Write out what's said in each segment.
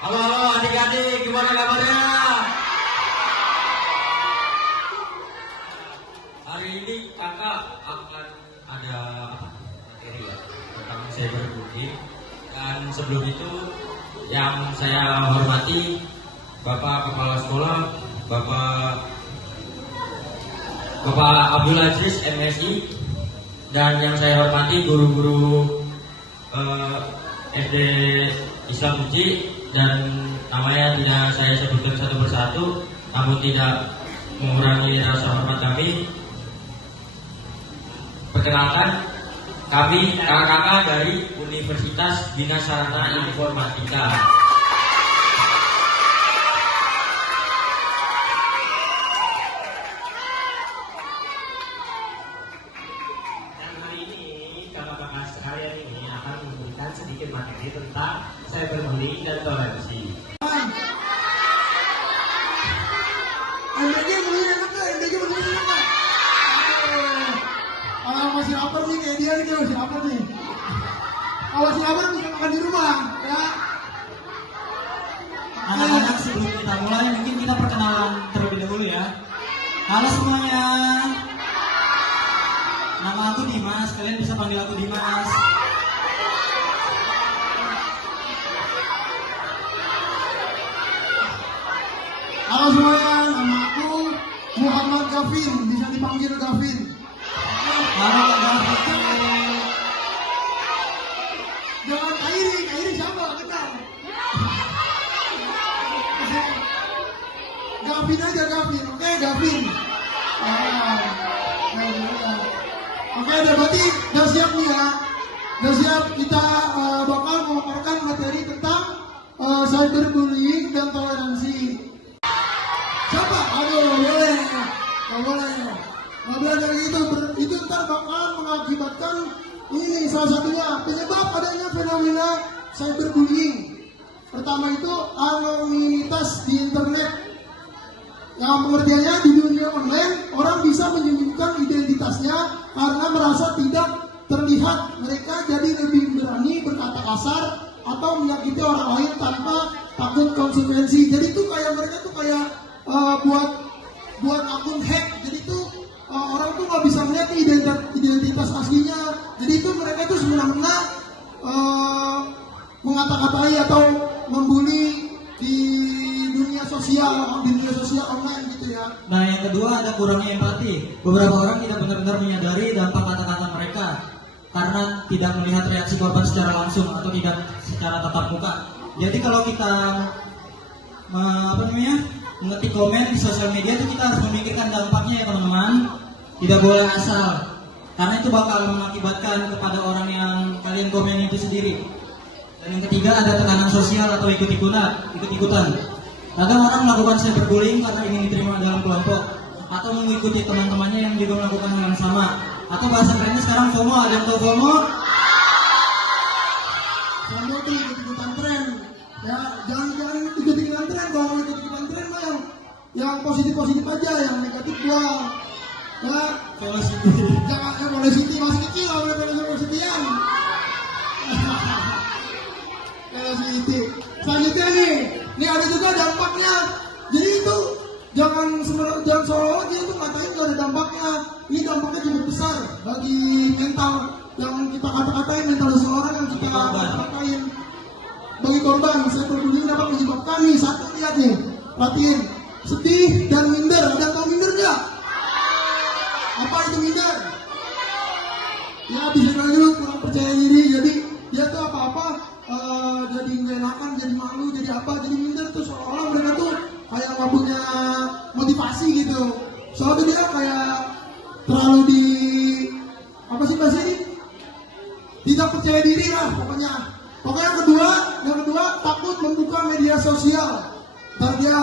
Halo, halo adik-adik, gimana kabarnya? Hari ini kakak akan ada materi ya tentang cyberbullying. Dan sebelum itu yang saya hormati Bapak Kepala Sekolah, Bapak Abdul Aziz MSI, dan yang saya hormati guru-guru SD Islam Uji, dan namanya tidak saya sebutkan satu persatu, namun tidak mengurangi rasa hormat kami. Perkenalkan, kami kakak-kakak dari Universitas Bina Sarana Informatika. Dan hari ini kakak-kakak sekalian ini akan memberikan sedikit materi tentang cyberbullying dan toleransi. Masih lapar nih kayak dia nih, masih lapar nih. Kalau masih lapar bisa makan di rumah, ya. Anak-anak, sebelum kita mulai mungkin kita perkenalan terlebih dahulu ya. Halo semuanya. Nama aku Dimas, kalian bisa panggil aku Dimas. Halo semuanya, nama aku Muhammad Gavin, bisa dipanggil Gavin. Halo Kak Gavin. Jangan Kairi siapa? Kenal. Gavin aja Gavin, oke Gavin. Oke, berarti udah siap nih ya. Udah siap, kita bakal memaparkan materi tentang cyberbullying dan toleransi. Siapa? Aduh, boleh. Nggak boleh. Nggak boleh dari itu ntar bakal mengakibatkan ini salah satunya penyebab adanya fenomena cyberbullying. Pertama itu anonimitas di internet. Yang pengertiannya di dunia online orang bisa menyembunyikan identitasnya karena merasa tidak terlihat. Mereka jadi lebih berani berkata kasar atau menyakiti orang lain tanpa takut konsekuensi. Jadi itu kayak mereka tuh kayak buat akun hack. Jadi itu orang tuh nggak bisa melihat identitas aslinya. Jadi itu mereka tuh semena-mena mengata-katai atau membuli di dunia sosial online gitu ya. Nah, yang kedua ada kurangnya empati. Beberapa orang tidak benar-benar menyadari dampak kata-kata mereka karena tidak melihat reaksi korban secara langsung atau tidak secara tatap muka. Jadi kalau kita mengetik komen di sosial media itu kita harus memikirkan dampaknya ya teman-teman. Tidak boleh asal, karena itu bakal mengakibatkan kepada orang yang kalian komen itu sendiri. Dan yang ketiga ada tekanan sosial atau ikut-ikutan. Kadang orang melakukan cyberbullying karena ingin diterima dalam kelompok atau mengikuti teman-temannya yang juga melakukan hal yang sama. Atau bahasa kerennya sekarang FOMO, ada yang tahu FOMO? FOMO tuh ikut-ikutan tren. Ya, jangan ikut-ikutan tren. Kalau mau ikut-ikutan tren mah yang positif-positif aja, yang negatif buang. Ya, jangan boleh Siti masih kecil, boleh Sitian. Kalau Siti. Selanjutnya nih ada juga dampaknya. Jadi itu jangan seolah-olah dia tuh ngatain gak ada dampaknya. Ini dampaknya cukup besar bagi mental yang kita kata-katain, mental seseorang yang kita kata-katain. Bagi korban, cyberbullying dapat menyebabkan nih, satu lihat nih, perhatiin, sedih dan minder. Ada yang tahu minder nggak? Apa itu minder? Ya bisa dulu kurang percaya diri, jadi dia tuh apa-apa jadi nggak enakan, jadi malu, jadi apa, jadi minder tuh seolah-olah mereka tuh kayak nggak punya motivasi gitu. Soalnya dia kayak terlalu apa sih bahasa ini? Tidak percaya diri lah pokoknya. Pokoknya yang kedua takut membuka media sosial. Ntar dia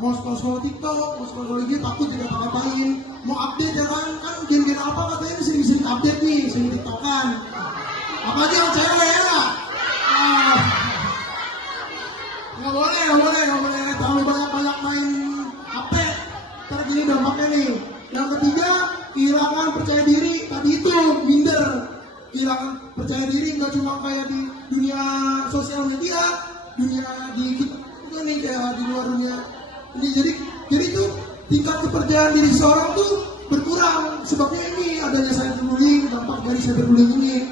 mau scroll TikTok, mau scroll IG, takut tidak ngapain. Mau update ya kan game-game apa katanya sering update nih, sering TikTokan. Apalagi yang cewek ya. Nggak boleh terlalu banyak main HP. Ntar gini dampaknya nih. Yang ketiga kehilangan percaya diri. Tadi itu minder, kehilangan percaya diri nggak cuma kayak di dunia sosial media, dunia di kita juga nih kayak di luar dunia ini. Jadi tuh tingkat kepercayaan diri seorang tuh berkurang. Sebabnya ini adanya cyberbullying, dampak dari cyberbullying ini.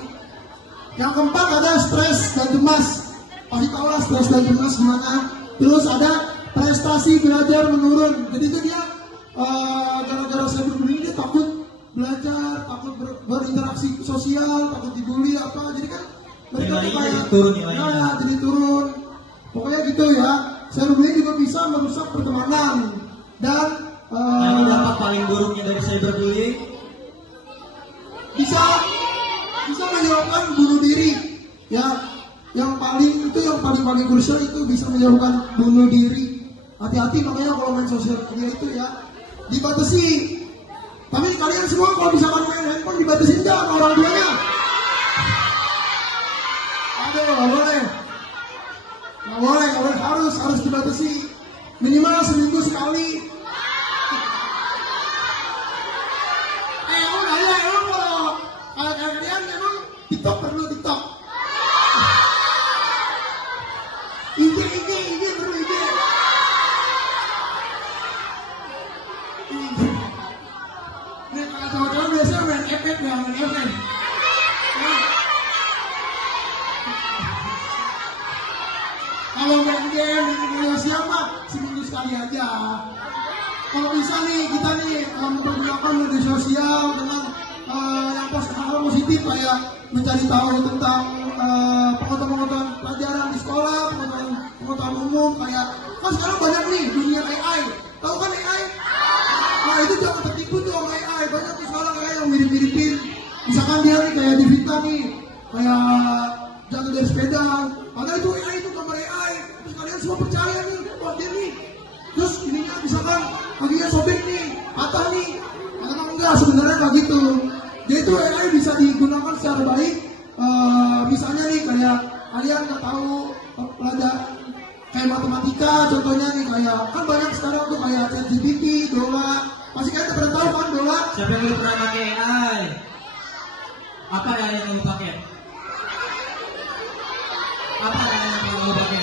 Yang keempat ada stres dan cemas. Pasti tahu lah stres dan cemas gimana. Terus ada prestasi belajar menurun. Jadi itu dia gara-gara cyberbullying dia takut belajar, takut berinteraksi sosial, takut dibully apa. Jadi kan mereka tuh kayak jadi turun. Pokoknya gitu ya. Cyberbullying juga bisa merusak pertemanan dan yang dampak paling buruknya dari cyberbullying bisa menyebabkan bunuh diri. Ya, yang paling krusial itu bisa menyebabkan bunuh diri. Hati-hati makanya kalau main sosial media itu ya dibatasi. Tapi kalian semua kalau misalkan main handphone dibatasin jangan orang tuanya. Aduh, nggak boleh, harus dibatasi minimal seminggu sekali. Emang kalau kalian memang TikTok perlu TikTok. IG perlu IG. Nih kalau cowok-cowok biasanya main FF ya, main FF. Kalau main game di media sosial mah seminggu sekali aja. Kalau bisa nih kita nih mempergunakan media sosial dengan yang hal positif kayak mencari tahu tentang pengetahuan pelajaran di sekolah, pengetahuan umum kayak kan sekarang banyak nih dunia AI. Tahu kan AI? Nah itu jangan tertipu tuh sama AI. Banyak tuh sekarang AI yang mirip-miripin. Misalkan dia nih kayak di Vita nih kayak jatuh dari sepeda. Padahal itu AI itu gambar AI. Terus kalian semua percaya nih, wah dia nih. Terus ininya misalkan kakinya sobek nih, patah nih. Atau enggak sebenarnya nggak gitu. Jadi itu AI bisa digunakan secara baik. Misalnya nih kayak kalian nggak tahu pelajaran kayak matematika, contohnya nih kayak kan banyak sekarang tuh kayak ChatGPT, Dola. Pasti kalian pernah tahu kan Dola? Siapa yang belum pernah pakai AI? Apa AI yang kamu pakai? Apa AI yang kamu pakai?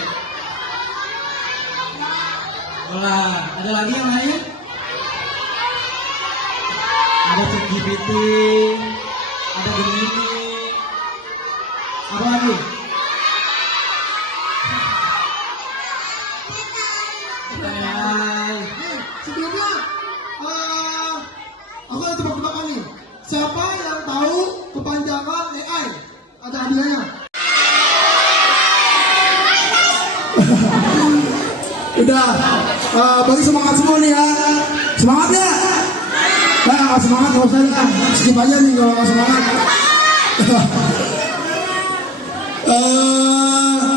Dola. Ada lagi yang lain? Ada ChatGPT, ada Gemini, apa lagi? Sebelumnya, aku ada tebak-tebakan nih. Siapa yang tahu kepanjangan AI? Ada hadiahnya. Udah, bagi semangat semua nih ya. Semangat ya? Nah, semangat nggak usah lah. Skip aja nih kalau nggak semangat.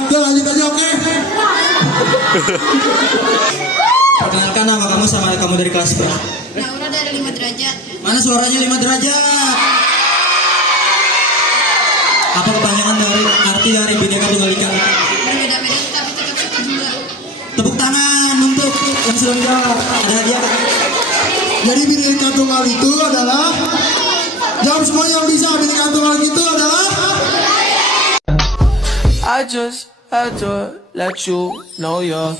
Kita lanjut aja, oke? Perkenalkan nama kamu sama kamu dari kelas berapa? Naura dari 5 derajat. Mana suaranya 5 derajat? Apa kepanjangan dari arti dari Bhinneka Tunggal Ika? Berbeda-beda tapi tetap satu juga. Tepuk tangan untuk yang sudah menjawab. Ada hadiah. Jadi Bhinneka Tunggal itu adalah jawab semua yang bisa. Bhinneka Tunggal itu adalah I just had to let you know you're